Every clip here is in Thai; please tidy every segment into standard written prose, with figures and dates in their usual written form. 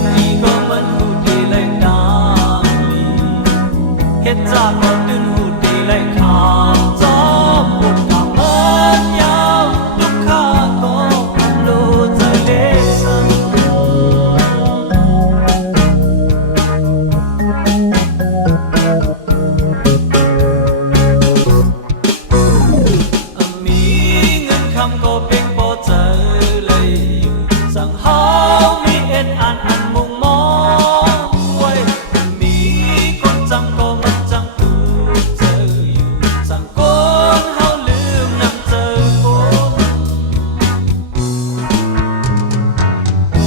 ดดีก็มันหูดีเลยดาลีเฮ็ดจากก็ตื่นหูดีเลยขาวจอปวดกำมันยาวลูกค้าก็รู้ใจเล็กสั่งมีเงินคำก็เพียงพอเจอเลยสั่งหามีเอ็ดอันมุงมองไว้มีคนจำก็มันจังตูเจออยู่สั่งคนเฮาลืมนำเจอคน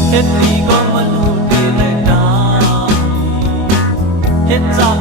เฮ็ดดีก็มันหูดีเลยนะเฮ็ดจาก